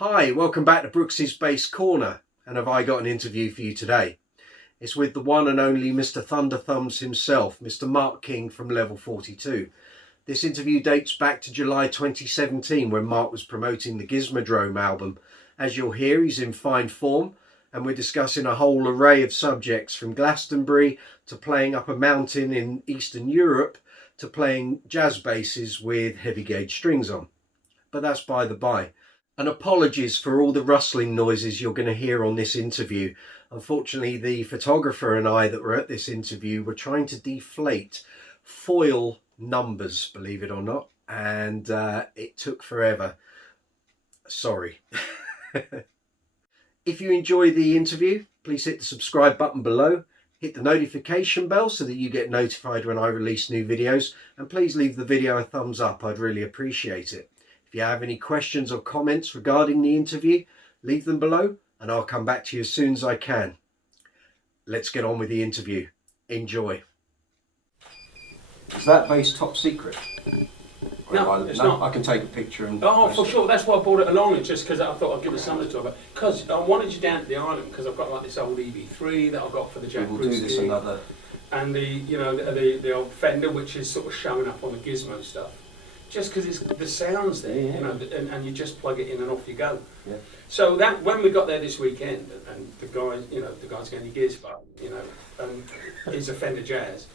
Hi, welcome back to Brooks's Bass Corner, and have I got an interview for you today? It's with the one and only Mr. Thunder Thumbs himself, Mr. Mark King from Level 42. This interview dates back to July 2017 when Mark was promoting the Gizmodrome album. As you'll hear, he's in fine form, and we're discussing a whole array of subjects from Glastonbury to playing up a mountain in Eastern Europe to playing jazz basses with heavy gauge strings on. But that's by the by. And apologies for all the rustling noises you're going to hear on this interview. Unfortunately, the photographer and I that were at this interview were trying to deflate foil numbers, believe it or not, and it took forever. Sorry. If you enjoy the interview, please hit the subscribe button below, hit the notification bell so that you get notified when I release new videos, and please leave the video a thumbs up. I'd really appreciate it. If you have any questions or comments regarding the interview, leave them below and I'll come back to you as soon as I can. Let's get on with the interview. Enjoy. Is that bass top secret? No, it's not. I can take a picture and... Oh, for sure. That's why I brought it along. It's just because I thought I'd give it something to talk about. Because I wanted you down to the island because I've got like this old EV3 that I've got for the Jack We'll do this another... And the old Fender, which is sort of showing up on the Gizmo stuff. Just because the sound's there, you know, and you just plug it in and off you go. Yeah. So that when we got there this weekend, and the guy's going to Giz, but he's a Fender Jazz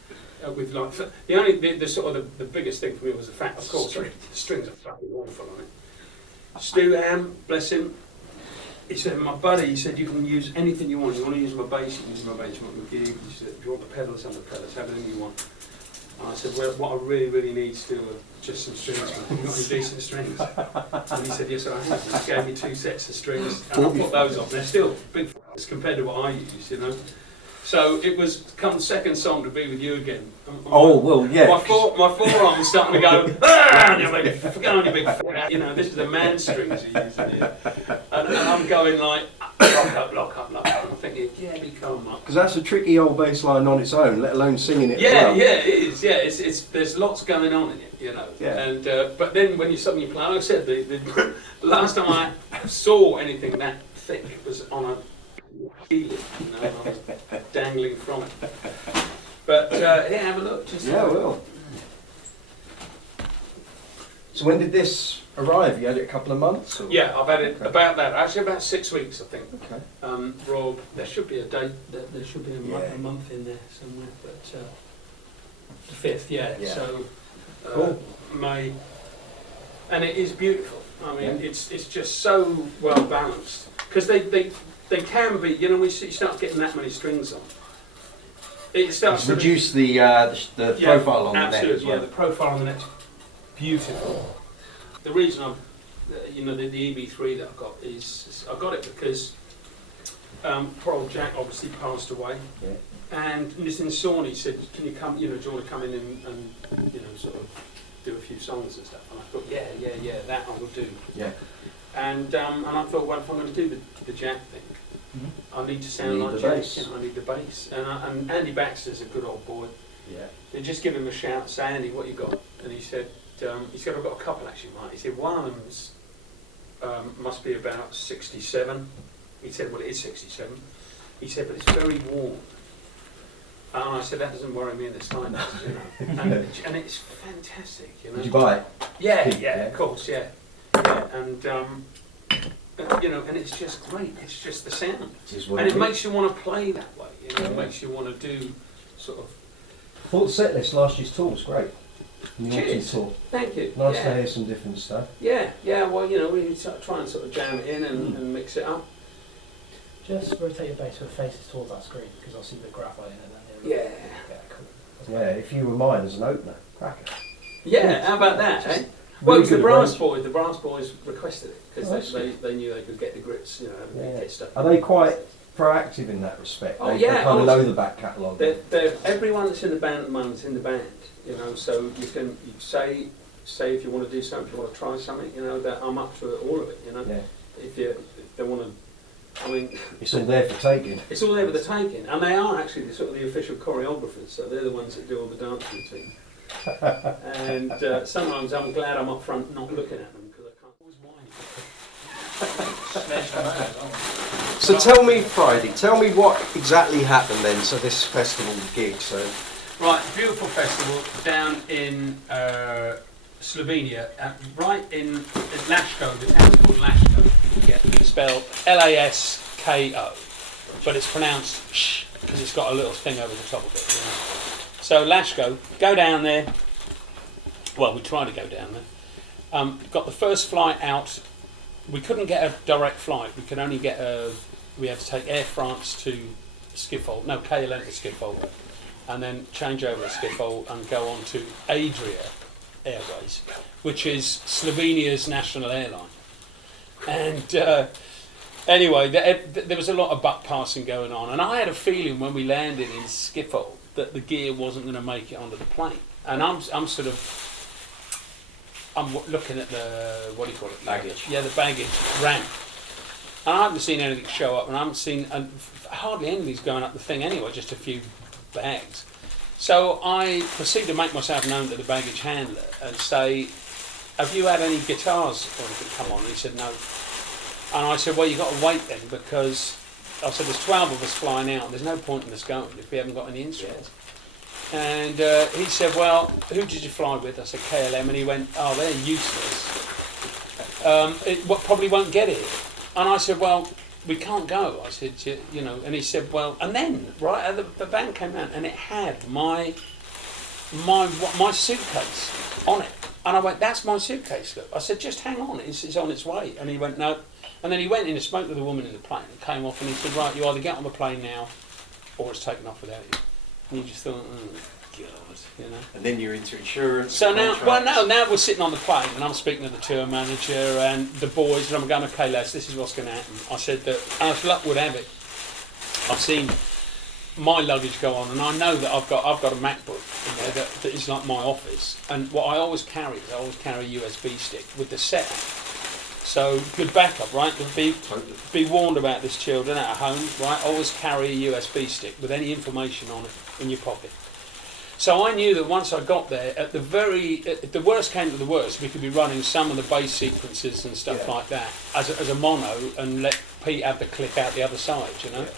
with like the sort of the biggest thing for me was the fact, of course, the strings are fucking awful on it. Stu Hamm, bless him. He said, my buddy, he said, you can use anything you want. You want to use my bass, you can use my bass. You want my gig, he said, you want the pedals, and the pedals, have anything you want. And I said, well, what I really need still are just some strings, man. Have you got any decent strings? And he said, yes, I have. He gave me 2 sets of strings, and I put those on. They're still big f***s compared to what I use, you know. So it was come the second song to be with you again. Oh, well, yeah. My forearm was starting to go, ah, you big, you know, this is the man strings you're using here. And I'm going like, lock up. I'm thinking, yeah, be calm, Mark. Because that's a tricky old bass line on its own, let alone singing it. Yeah, well. yeah, it is. Yeah, it's there's lots going on in it, you know. Yeah. And but then when you suddenly play, like I said, the last time I saw anything that thick was on a ceiling, you know, and I was dangling from it. But yeah, have a look. Just yeah, I will. So when did this arrive? You had it a couple of months? Or? Yeah, I've had it about that. Actually, about 6 weeks, I think. Okay. Rob, there should be a date. There should be a month in there somewhere. But the 5th, yeah. So cool. May, and it is beautiful. I mean, it's just so well balanced because they can be. You know, when you start getting that many strings on, it starts to reduce the profile on the neck as well. Yeah, the profile on the neck's beautiful. The reason I've, the EB3 that I've got is I got it because poor old Jack obviously passed away, and Mr. Sawney said, "Can you come? You know, do you want to come in and sort of do a few songs and stuff?" And I thought, yeah, that I will do. Yeah. And I thought, well, if I'm going to do the Jack thing, I need to sound like Jack. I need the bass. And Andy Baxter's a good old boy. Yeah. They just give him a shout, say, Andy, what you got? And he said, I've got a couple actually, Mike. He said, one of them's must be about 67. He said, well, it is 67. He said, but it's very warm. And I said, that doesn't worry me in the slightest, you know. And it's fantastic, you know. Did you buy it? Yeah, of course, yeah. And and it's just great. It's just the sound, and it makes you want to play that way. You know, it makes you want to do sort of. I thought the set list last year's tour was great. Cheers. Tour. Thank you. Nice to hear some different stuff. Yeah. Well, we try and sort of jam it in and mix it up. Just rotate your bass with faces towards that screen because I'll see the graphite in it. Yeah. Cool. Yeah, if you were mine as an opener, cracker. Yeah, how about that, eh? Well, it was the brass boys. The brass boys requested it because they knew they could get the grits, you know, get stuff. Are they quite proactive in that respect? Oh, they kind of know the back catalogue. Everyone that's in the band at the moment is in the band, you know. So you say if you want to do something, if you want to try something, you know, that I'm up for all of it, you know. Yeah. If they want to. I mean, it's all there for taking. It's all there for the taking, and they are actually the official choreographers. So they're the ones that do all the dance routine. And sometimes I'm glad I'm up front, not looking at them because I can't always whine. So tell me, Friday, tell me what exactly happened then, so this festival gig, so... Right, beautiful festival down in Slovenia, right in Laško, the town's called Laško. Yeah. Spelled Lasko, but it's pronounced sh, because it's got a little thing over the top of it. You know? So Laško, go down there. Well, we tried to go down there. Got the first flight out. We couldn't get a direct flight. We could only get we had to take Air France to Schiphol. No, KLM to Schiphol, and then change over to Schiphol and go on to Adria Airways, which is Slovenia's national airline. And anyway, there was a lot of butt passing going on, and I had a feeling when we landed in Schiphol that the gear wasn't going to make it onto the plane. And I'm looking at the, what do you call it? Baggage. Yeah, the baggage ramp. And I haven't seen anything show up, and I haven't seen hardly anything's going up the thing anyway, just a few bags. So I proceed to make myself known to the baggage handler and say, have you had any guitars or anything come on? And he said, no. And I said, well, you've got to wait then, because I said, there's 12 of us flying out, and there's no point in us going if we haven't got any instruments. And he said, well, who did you fly with? I said, KLM. And he went, oh, they're useless. It probably won't get here. And I said, well, we can't go. I said, you know, and he said, well, and then, right, the band came out and it had my suitcase on it. And I went, that's my suitcase, look. I said, just hang on, it's on its way. And he went, no. And then he went in and spoke to the woman in the plane and came off and he said, right, you either get on the plane now or it's taken off without you. And you just thought, oh, God, you know. And then you're into insurance. So now we're sitting on the plane and I'm speaking to the tour manager and the boys and I'm going, okay, lads, this is what's going to happen. I said that, as luck would have it, I've seen my luggage go on and I know that I've got a MacBook in there that is like my office. And what I always carry is a USB stick with the setup. So good backup, right? Be warned about this, children at home, right? Always carry a USB stick with any information on it in your pocket. So I knew that once I got there, if the worst came to the worst, we could be running some of the bass sequences and stuff like that as a mono and let Pete have the click out the other side, you know. Yeah.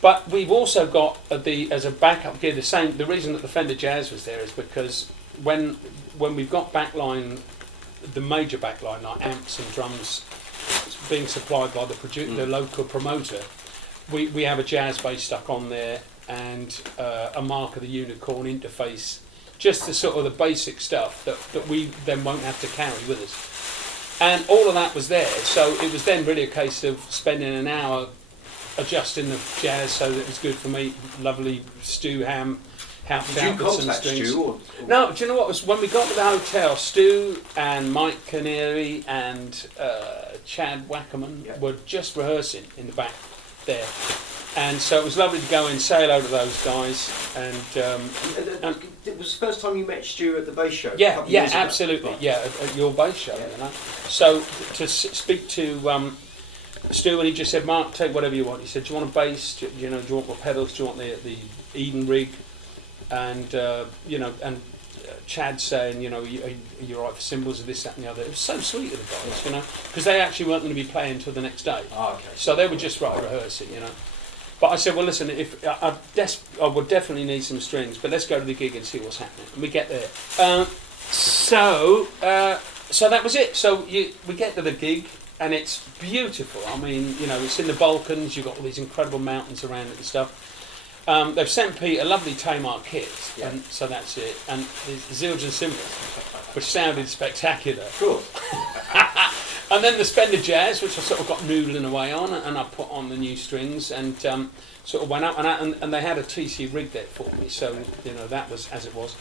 But we've also got as a backup gear the reason that the Fender Jazz was there is because when we've got backline, the major backline like amps and drums being supplied by the local promoter, we have a jazz bass stuck on there and a Mark of the Unicorn interface, just the sort of the basic stuff that we then won't have to carry with us. And all of that was there, so it was then really a case of spending an hour adjusting the jazz so that it was good for me. Lovely Stu Hamm helped out with some strings. Stu, or? No, do you know what was when we got to the hotel? Stu and Mike Canary and Chad Wackerman were just rehearsing in the back there. And so it was lovely to go and say hello to those guys. And it was the first time you met Stu at the bass show. Yeah, absolutely. Right. Yeah, at your bass show. Yeah. You know. So to speak to Stu, and he just said, "Mark, take whatever you want." He said, "Do you want a bass? Do you want more pedals? Do you want the Eden rig?" And and Chad saying, "You're all right for cymbals of this, that, and the other." It was so sweet of the guys, because they actually weren't going to be playing until the next day. Oh, okay. So they were just rehearsing, But I said, well, listen, if I would definitely need some strings, but let's go to the gig and see what's happening. And we get there. So that was it. So we get to the gig, and it's beautiful. I mean, it's in the Balkans. You've got all these incredible mountains around it and stuff. They've sent Pete a lovely Tamar kit, and so that's it. And the Zildjian cymbals, which sounded spectacular. Of course. And then the Fender Jazz, which I sort of got noodling away on, and I put on the new strings and sort of went up, and they had a TC rig there for me, so that was as it was.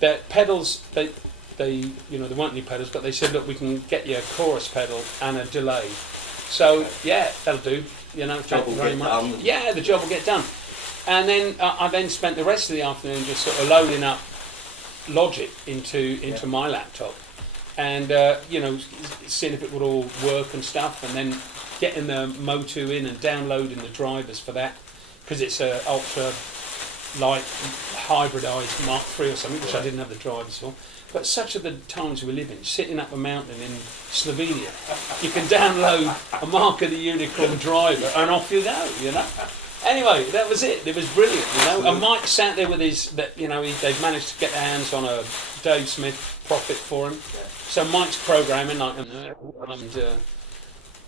The pedals, they there weren't any pedals, but they said, look, we can get you a chorus pedal and a delay. So that'll do. Thank you very much. Yeah, the job will get done. And then I then spent the rest of the afternoon just sort of loading up Logic into my laptop. And seeing if it would all work and stuff, and then getting the Motu in and downloading the drivers for that, because it's a ultra like hybridised Mark III or something, which I didn't have the drivers for. But such are the times we live in, sitting up a mountain in Slovenia. You can download a Mark of the Unicorn driver and off you go, you know. Anyway, that was it. It was brilliant, you know. And Mike sat there with they've managed to get their hands on a Dave Smith Prophet for him. Yeah. So Mike's programming,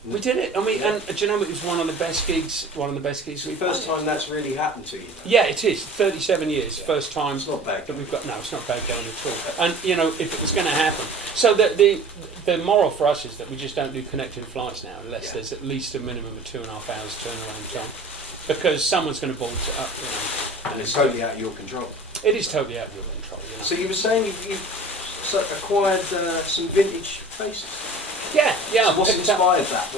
we did it. And do you know, it was one of the best gigs. We've First time that's really happened to you. Though. Yeah, it is. 37 years, first time. It's not bad. That we've got. No, it's not bad going at all. And you know, if it was going to happen, so the moral for us is that we just don't do connecting flights now unless there's at least a minimum of 2.5 hours turnaround time, because someone's going to bolt it up. You know, and it's totally out of your control. It is totally out of your control. You know? So you were saying you've acquired some vintage faces. Yeah. So what's inspired that?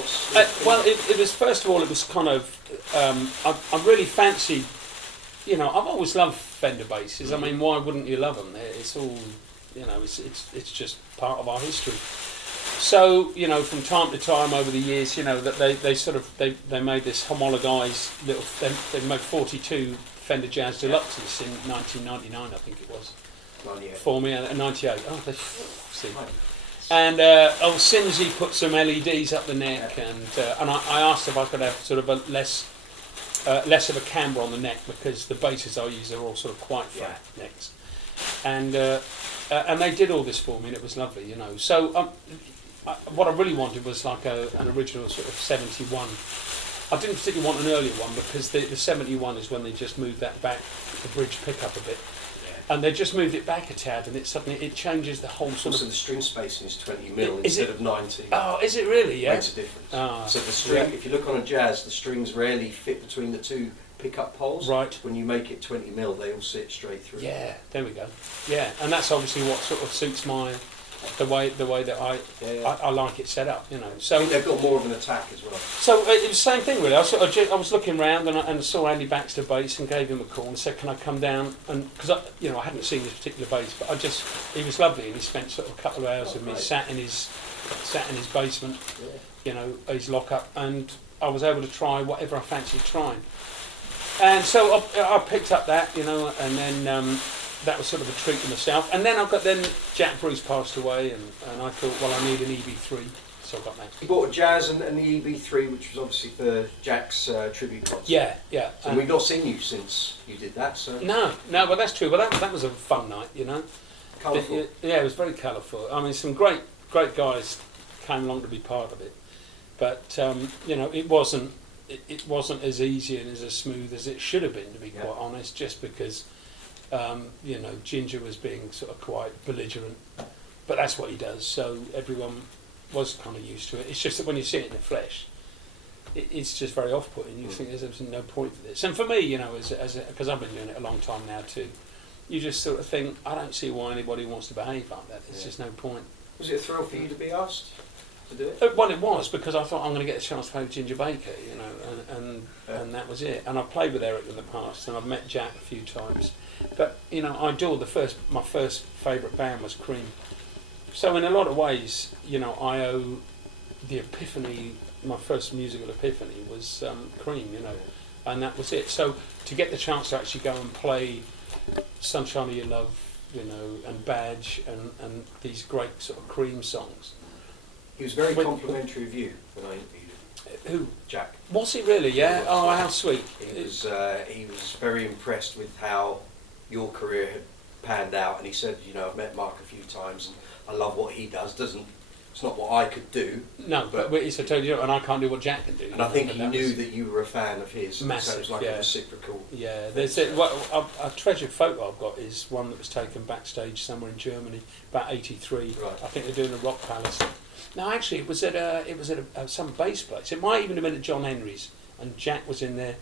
Well, it was, first of all, it was kind of, I really fancied, you know, I've always loved Fender basses. I mean, why wouldn't you love them? It's all, you know, it's just part of our history. So, you know, from time to time over the years, you know, that they made this homologised little, they made 42 Fender Jazz Deluxes in 1999, I think it was. 98. For me, 98. Oh, they see. And old Sinzy put some LEDs up the neck, and I asked if I could have sort of a less of a camber on the neck, because the basses I use are all sort of quite flat necks, and they did all this for me, and it was lovely, you know. So what I really wanted was like an original sort of 71. I didn't particularly want an earlier one, because the 71 is when they just moved that back, the bridge pickup a bit. And they just moved it back a tad, and it changes the whole sort of. So the string spacing is 20mm instead of 90. Oh, is it really? Yeah. Makes a difference. So the string, if you look on a Jazz, the strings rarely fit between the two pickup poles. Right. When you make it 20mm, they all sit straight through. Yeah. There we go. Yeah, and that's obviously what sort of suits the way that I like it set up, you know. So I think they've got more of an attack as well. So it was the same thing really. I was looking around and saw Andy Baxter bass and gave him a call and said, "Can I come down?" And because I hadn't seen this particular bass, but he was lovely, and he spent sort of a couple of hours with me, sat in his basement, you know, his lockup, and I was able to try whatever I fancied trying. And so I picked up that, you know, and then. That was sort of a treat to myself. And then Jack Bruce passed away, and I thought, well, I need an EB3, so I got that. You bought a Jazz and the EB3, which was obviously for Jack's tribute concert. Yeah. So we've not seen you since you did that, so... No, but that's true. Well, that was a fun night, you know. Colourful. Yeah, it was very colourful. I mean, some great guys came along to be part of it. But, you know, it wasn't as easy and as smooth as it should have been, to be quite honest, just because... you know, Ginger was being sort of quite belligerent, but that's what he does, so everyone was kind of used to it. It's just that when you see it in the flesh, it's just very off-putting. You think there's absolutely no point for this. And for me, you know, because I've been doing it a long time now too, you just sort of think, I don't see why anybody wants to behave like that. There's just no point. Was it a thrill for you to be asked to do it? Well, it was, because I thought I'm going to get a chance to play with Ginger Baker, you know, and that was it. And I've played with Eric in the past, and I've met Jack a few times. But, you know, my first favourite band was Cream. So in a lot of ways, you know, I owe the epiphany, my first musical epiphany was Cream, you know, and that was it. So to get the chance to actually go and play Sunshine of Your Love, you know, and Badge, and these great sort of Cream songs. He was very complimentary of you when I interviewed him. Who? Jack. Was he really? Yeah. Oh, how sweet. He was very impressed with how your career had panned out, and he said, you know, I've met Mark a few times, and I love what he does. It's not what I could do. No, but it's a totally different, and I can't do what Jack can do. And I think he knew that you were a fan of his. Massive, so it was like a reciprocal. Yeah, there's a treasured photo I've got is one that was taken backstage somewhere in Germany about '83. Right. I think they're doing a Rock Palace. No, actually, it was at some bass place. It might even have been at John Henry's, and Jack was in there.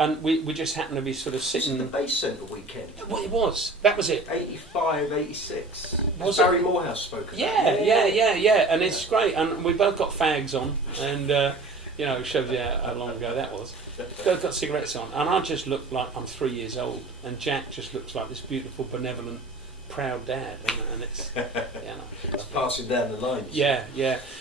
And we just happened to be sort of sitting... Was it the Bass Centre weekend? Well, it was. That was it. 85, 86. Was Barry Morehouse Focus. Yeah. And it's great. And we both got fags on. And, you know, shows you how long ago that was. Both got cigarettes on. And I just look like I'm 3 years old. And Jack just looks like this beautiful, benevolent proud dad, and it's it's passing down the lines. Yeah.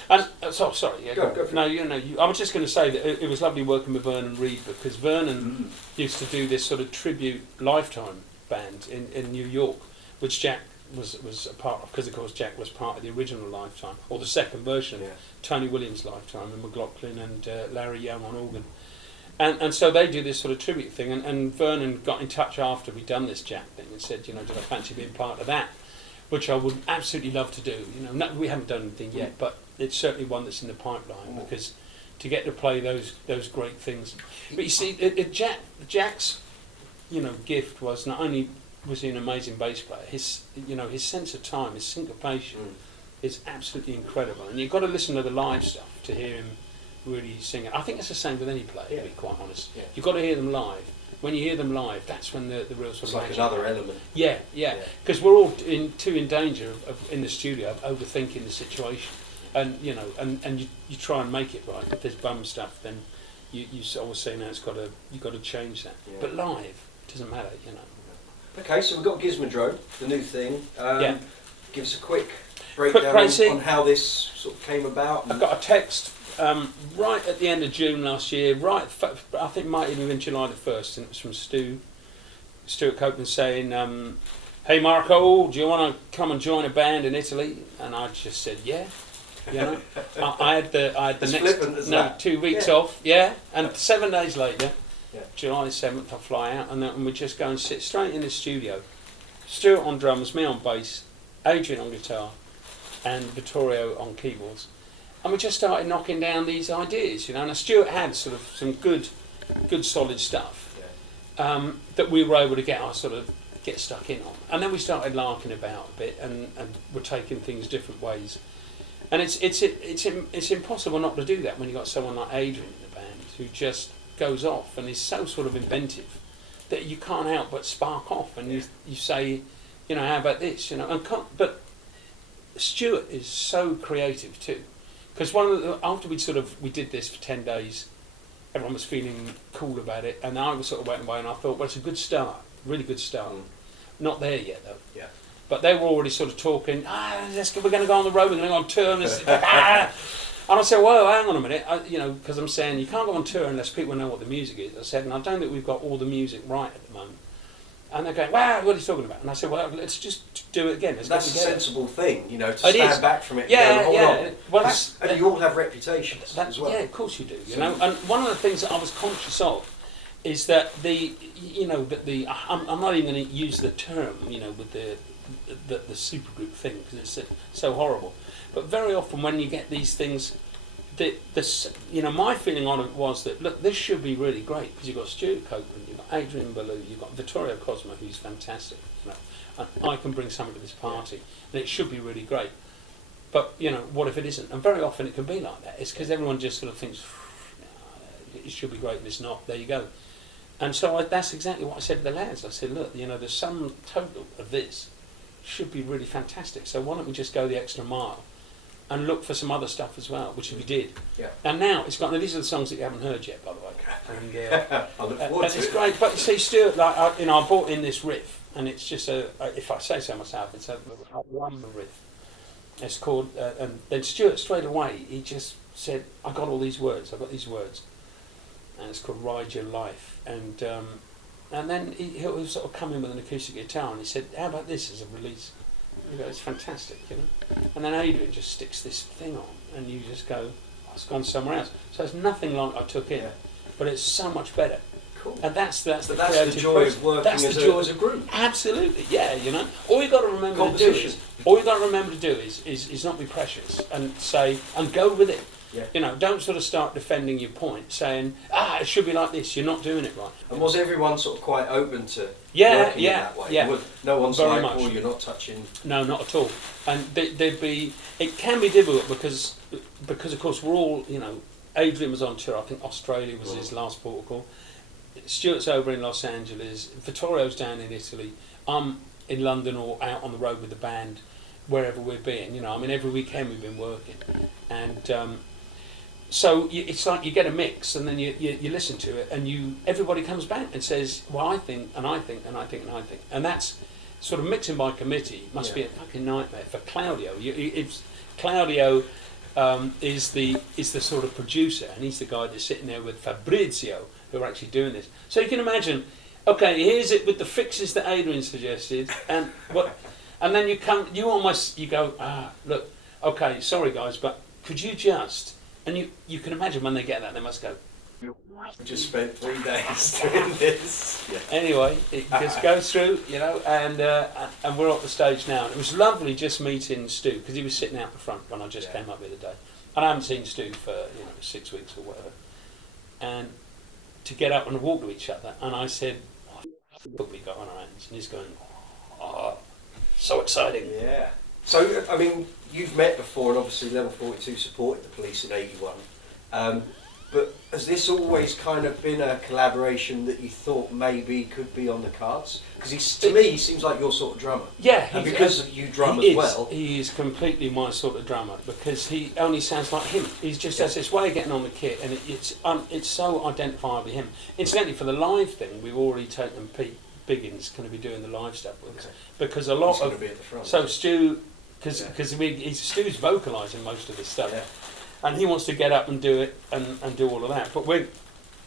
And sorry. Yeah, go. No, I was just going to say that it was lovely working with Vernon Reid, because Vernon used to do this sort of tribute Lifetime band in New York, which Jack was a part of, because of course Jack was part of the original Lifetime, or the second version of Tony Williams' Lifetime, and McLaughlin and Larry Young on organ. And so they do this sort of tribute thing, and Vernon got in touch after we'd done this Jack thing and said, did I fancy being part of that, which I would absolutely love to do. We haven't done anything yet, but it's certainly one that's in the pipeline, because to get to play those great things. But you see, Jack's gift was, not only was he an amazing bass player, his sense of time, his syncopation is absolutely incredible, and you've got to listen to the live stuff to hear him really singing. I think it's the same with any player, to be quite honest. Yeah. You've got to hear them live. When you hear them live, that's when the real sort it's of like another element. Yeah. Because we're all too in danger of in the studio of overthinking the situation, and and you try and make it right. If there's bum stuff, then you always say, no, you've got to change that. Yeah. But live, it doesn't matter, Okay, so we've got Gizmodrome, the new thing. Give us a quick breakdown on how this sort of came about. I got a text right at the end of June last year, I think it might even been July the 1st, and it was from Stuart Copeland saying, hey Marco, do you want to come and join a band in Italy? And I just said, yeah. I had the next 2 weeks off, and 7 days later, July the 7th, I fly out, and we just go and sit straight in the studio. Stuart on drums, me on bass, Adrian on guitar, and Vittorio on keyboards. And we just started knocking down these ideas, and Stuart had sort of some good solid stuff that we were able to get stuck in on. And then we started larking about a bit, and we're taking things different ways. And it's impossible not to do that when you've got someone like Adrian in the band, who just goes off and is so sort of inventive that you can't help but spark off, and you say, how about this, but Stuart is so creative too. Because after we did this for 10 days, everyone was feeling cool about it, and I was sort of waiting away, and I thought, well, it's a good start, really good start. Not there yet though. Yeah. But they were already sort of talking, we're going to go on the road, we're going to go on tour, and I said, well, hang on a minute, because I'm saying you can't go on tour unless people know what the music is. I said, and I don't think we've got all the music right at the moment. And they're going, wow, what are you talking about? And I said, well, let's just do it again. That's a sensible thing, to stand back from it and go, hold on. Well, and you all have reputations as well. Yeah, of course you do. And one of the things that I was conscious of is that I'm not even going to use the term, with the supergroup thing, because it's so horrible. But very often when you get these things, my feeling on it was that, look, this should be really great, because you've got Stuart Copeland, you've got Adrian Ballou, you've got Vittorio Cosmo, who's fantastic, and I can bring something to this party, and it should be really great. But, what if it isn't? And very often it can be like that. It's because everyone just sort of thinks, it should be great, and it's not. There you go. And so that's exactly what I said to the lads. I said, look, the sum total of this should be really fantastic, so why don't we just go the extra mile and look for some other stuff as well, which we did. Yeah. And now it's got. These are the songs that you haven't heard yet, by the way. And, I look forward to it's it. great. But you see, Stuart, I brought in this riff, and it's just if I say so myself, it's a one riff. It's called. And then Stuart straight away, he just said, "I got all these words. I got these words," and it's called "Ride Your Life." And then he'll sort of come in with an acoustic guitar, and he said, "How about this as a release?" You go, it's fantastic, And then Adrian just sticks this thing on, and you just go, it's gone somewhere else. So it's nothing like I took in, but it's so much better. Cool. And that's the creative the joy of working as a group. Absolutely, All you got to remember to do is not be precious and say and go with it. Yeah. Don't sort of start defending your point, saying, it should be like this, you're not doing it right. And was everyone sort of quite open to working in that way? Yeah. No one's very like, much. you're not touching... No, not at all. And it can be difficult because of course we're all, Adrian was on tour, I think Australia was his last port of call. Stuart's over in Los Angeles, Vittorio's down in Italy, I'm in London or out on the road with the band, wherever we're being, every weekend we've been working. And so it's like you get a mix, and then you listen to it, and everybody comes back and says, well, I think, and I think, and I think, and I think. And that's sort of mixing by committee must be a fucking nightmare for Claudio. Claudio is the sort of producer, and he's the guy that's sitting there with Fabrizio, who are actually doing this. So you can imagine, okay, here's it with the fixes that Adrian suggested, and then you go, look, okay, sorry guys, but could you just, and you can imagine when they get that, they must go, I just spent 3 days doing this. Yeah. Anyway, it just goes through, and we're at the stage now. And it was lovely just meeting Stu, because he was sitting out the front when I just came up the other day. And I haven't seen Stu for 6 weeks or whatever. And to get up and walk to each other, and I said, what we got on our hands? And he's going, oh, so exciting. Yeah. So, I mean, you've met before, and obviously Level 42 supported the police in '81. But has this always kind of been a collaboration that you thought maybe could be on the cards? Because to me, he seems like your sort of drummer. Yeah. And because you drum as well. He is completely my sort of drummer, because he only sounds like him. He just has this way of getting on the kit, and it's so identifiably him. Incidentally, for the live thing, we've already taken Pete Biggins going to be doing the live stuff with us. Because a lot He's of... going to be at the front. So Stu, because Stu's vocalising most of this stuff. Yeah. And he wants to get up and do it and do all of that. But we're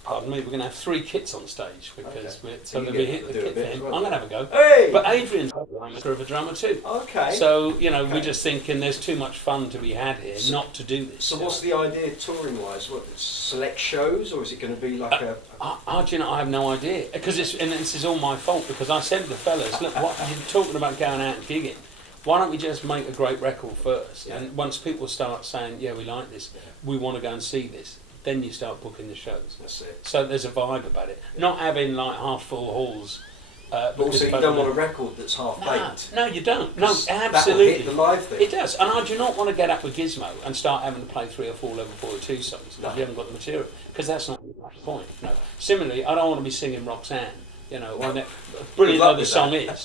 going to have 3 kits on stage, because so there'll be hit the kit for him. Well. I'm going to have a go. Hey! But Adrian's a master of a drummer too. Okay. So, we're just thinking there's too much fun to be had here not to do this. So what's the idea touring-wise? What, select shows, or is it going to be like a... I have no idea. Because this is all my fault, because I said to the fellas, look, what you're talking about going out and gigging. Why don't we just make a great record first? Yeah. And once people start saying, yeah, we like this, we want to go and see this, then you start booking the shows. That's it. So there's a vibe about it. Not having like half full halls. But also you don't want a record that's half-baked. No, you don't. No, absolutely. That will hit the live thing. It does. And I do not want to get up with Gizmo and start having to play 3 or 4 Level 42 songs if you haven't got the material. Because that's not the point. No. Similarly, I don't want to be singing Roxanne. Brilliant though the song is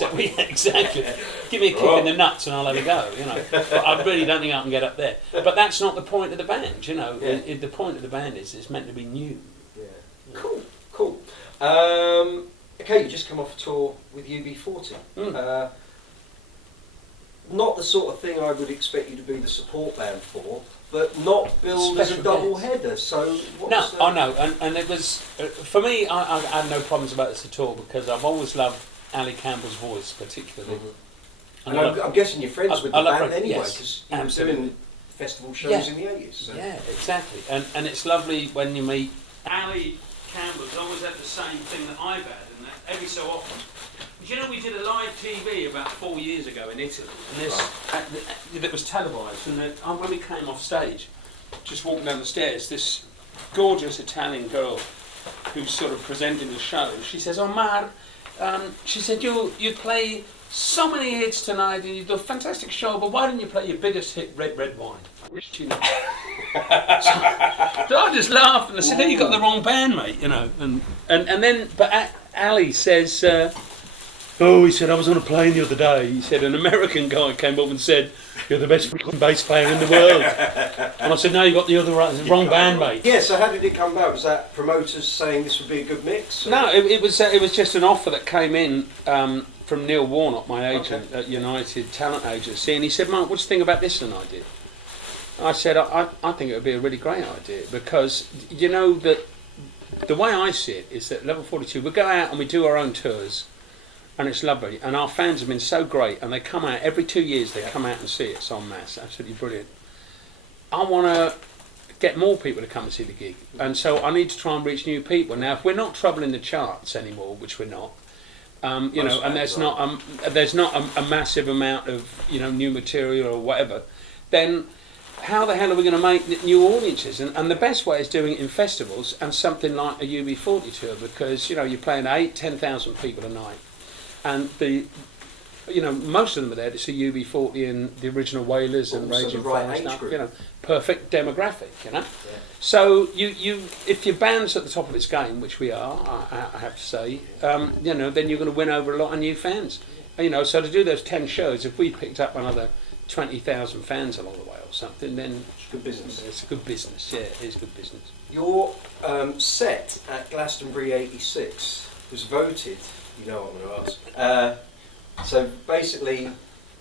that we exactly give me a kick in the nuts and I'll have a go, But I really don't think I can get up there. But that's not the point of the band, The point of the band is it's meant to be new. Yeah. Cool. Okay, you just come off a tour with UB40. Not the sort of thing I would expect you to be the support band for, but not billed as a double header. So I know, and it was for me. I had no problems about this at all, because I've always loved Ali Campbell's voice, particularly. And I'm guessing you're friends with the band anyway, because you were doing festival shows in the 80s. So. Yeah, exactly. And it's lovely when you meet Ali Campbell's always had the same thing that I've had, and that every so often. Do you know we did a live TV about 4 years ago in Italy, and that was televised, and when we came off stage, just walking down the stairs, this gorgeous Italian girl who's sort of presenting the show, she says, "Oh, Mar," she said, you play so many hits tonight, and you do a fantastic show, but why didn't you play your biggest hit, Red Red Wine? So I just laughed and I said, "You got the wrong band, mate," and then, but Ali says, he said, "I was on a plane the other day," he said, "an American guy came up and said, 'You're the best freaking bass player in the world.'" And I said, "No, you got the wrong band, mate." Yeah, so how did it come about? Was that promoters saying this would be a good mix? Or? No, it was just an offer that came in from Neil Warnock, my agent at United Talent Agency, and he said, "Mark, what do you think about this an idea?" I said, I think it would be a really great idea, because that the way I see it is that Level 42, we go out and we do our own tours, and it's lovely, and our fans have been so great, and they come out every 2 years, they come out and see us en masse, absolutely brilliant. I want to get more people to come and see the gig, and so I need to try and reach new people. Now, if we're not troubling the charts anymore, which we're not, and there's not a massive amount of new material or whatever, then how the hell are we going to make new audiences? And the best way is doing it in festivals and something like a UB40 tour, because you're playing 8,000-10,000 people a night, and most of them are there to see UB40 and the original Wailers and Raging Fire and stuff. Perfect demographic. Yeah. So if your band's at the top of its game, which we are, I have to say, then you're going to win over a lot of new fans. So to do those 10 shows, if we picked up another 20,000 fans along the way or something, then it's good business. It's good business. Yeah, it is good business. Your set at Glastonbury '86 was voted. You know what I'm going to ask. So basically,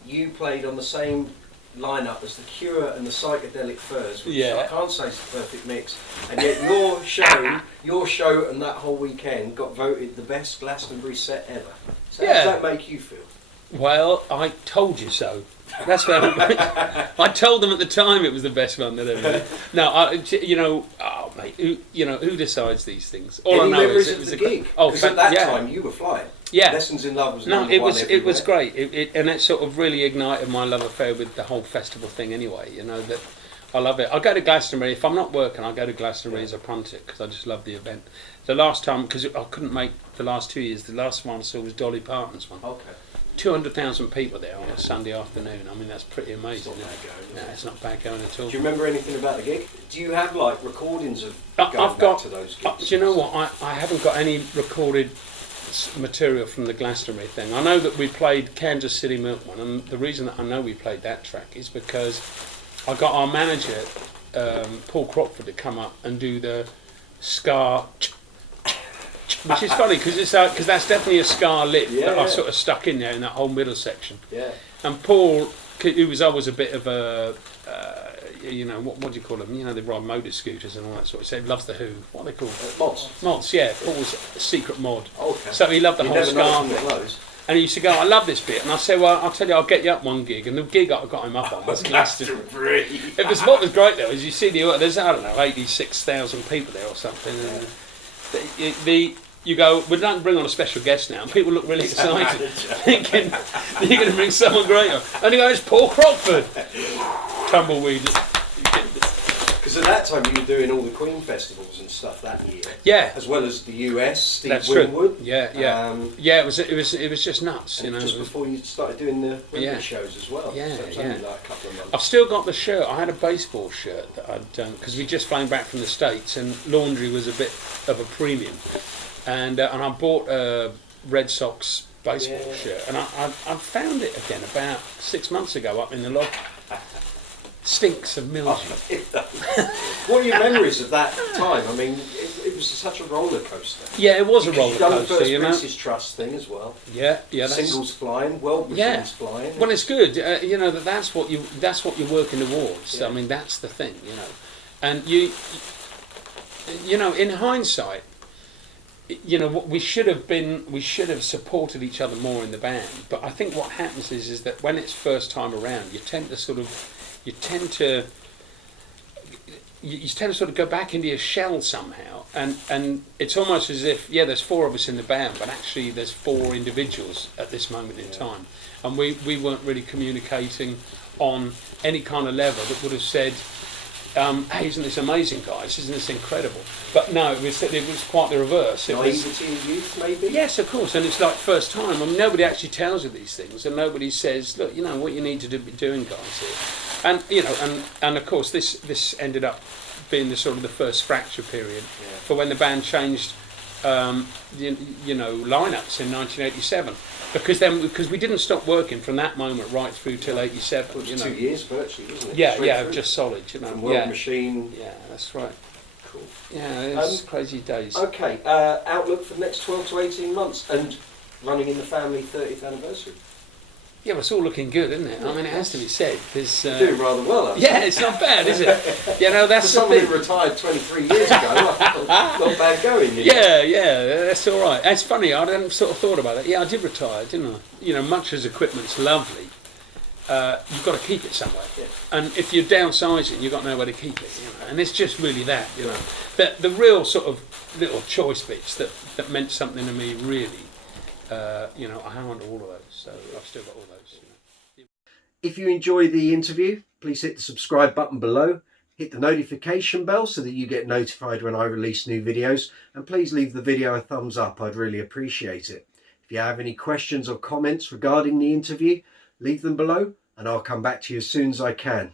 you played on the same lineup as the Cure and the Psychedelic Furs, which I can't say is the perfect mix, and yet your show and that whole weekend got voted the best Glastonbury set ever. So how does that make you feel? Well, I told you so. That's what I told them at the time it was the best one that ever did. No, you know, oh mate, who decides these things? All Any I know memories is it of was the a gig? Oh, because at that time you were flying. Yeah. Lessons in Love was no, number it one was everywhere. it was great, and it sort of really ignited my love affair with the whole festival thing. Anyway, you know that I love it. I go to Glastonbury if I'm not working. I go to Glastonbury as a punter because I just love the event. The last time, because I couldn't make the last 2 years, the last one I saw was Dolly Parton's one. Okay. 200,000 people there on a Sunday afternoon. I mean, that's pretty amazing. It's not bad going, no, it's not bad going at all. Do you remember anything about the gig? Do you have like recordings of I've going back to those gigs? Do you know what? I haven't got any recorded material from the Glastonbury thing. I know that we played Kansas City Milkman, and the reason that I know we played that track is because I got our manager, Paul Crockford, to come up and do the ska. Which is funny because that's definitely a ska lick that I sort of stuck in there in that whole middle section. Yeah. And Paul, who was always a bit of a, you know, what do you call them? You know, they ride motor scooters and all that sort of stuff. He loves the Who. What are they called? Mods. Mods, yeah. Paul's a secret mod. Okay. So he loved the whole ska thing. thing. And he used to go, I love this bit. And I said, well, I'll tell you, I'll get you up one gig. And the gig I got him up on was Glastonbury. It was, what was great though is you see there's, I don't know, 86,000 people there or something. And you go, we don't bring on a special guest now, and people look really excited, thinking you're going to bring someone great on. And he goes, it's Paul Crockford. Tumbleweed. Because at that time you were doing all the Queen festivals and stuff that year. Yeah. As well as the US, Steve That's Winwood. True. Yeah. Yeah, it was just nuts, you know. Just before you started doing the Wembley shows as well. Yeah, so it was only like a couple of months. I've still got the shirt. I had a baseball shirt that I'd done because we just flown back from the States, and laundry was a bit of a premium. And I bought a Red Sox baseball shirt, and I found it again about 6 months ago up in the log. Stinks of mildew. What are your memories of that time? I mean, it was such a roller coaster. Yeah, it was a roller You've done the coaster, first you know. Prince's Trust thing as well. Yeah. That's, singles flying, world machines flying. Well, it's good. You know that's what you're working towards. Yeah. I mean, that's the thing, you know. And you know, in hindsight, you know, what we should have supported each other more in the band. But I think what happens is that when it's first time around, you tend to sort of go back into your shell somehow, and it's almost as if there's 4 of us in the band, but actually there's 4 individuals at this moment in time, and we weren't really communicating on any kind of level that would have said, hey, isn't this amazing, guys? Isn't this incredible? But no, it was quite the reverse. Naivety in youth, maybe? Yes, of course, and it's like first time. I mean, nobody actually tells you these things, and nobody says, look, you know, what you need to be doing, guys, here. And, you know, and of course, this ended up being the sort of the first fracture period for when the band changed, you know, lineups in 1987. Because we didn't stop working from that moment right through till 87. Well, it was you know. 2 years virtually, wasn't it? Yeah, just solid, you know. From World Machine. Yeah, that's right. Cool. Yeah, it's crazy days. Okay, outlook for the next 12 to 18 months and running in the family 30th anniversary. Yeah, well, it's all looking good, isn't it? I mean, it has to be said. You're doing rather well, actually. Yeah, it's not bad, is it? You know, that's for someone who retired 23 years ago, not bad going. You know? Yeah, that's all right. It's funny, I hadn't sort of thought about it. Yeah, I did retire, didn't I? You know, much as equipment's lovely, you've got to keep it somewhere. Yeah. And if you're downsizing, you've got nowhere to keep it, you know. And it's just really that, you know. The real sort of little choice bits that meant something to me, really, you know, I hang on to all of those, so I've still got all those. You know. If you enjoy the interview, please hit the subscribe button below, hit the notification bell so that you get notified when I release new videos, and please leave the video a thumbs up, I'd really appreciate it. If you have any questions or comments regarding the interview, leave them below and I'll come back to you as soon as I can.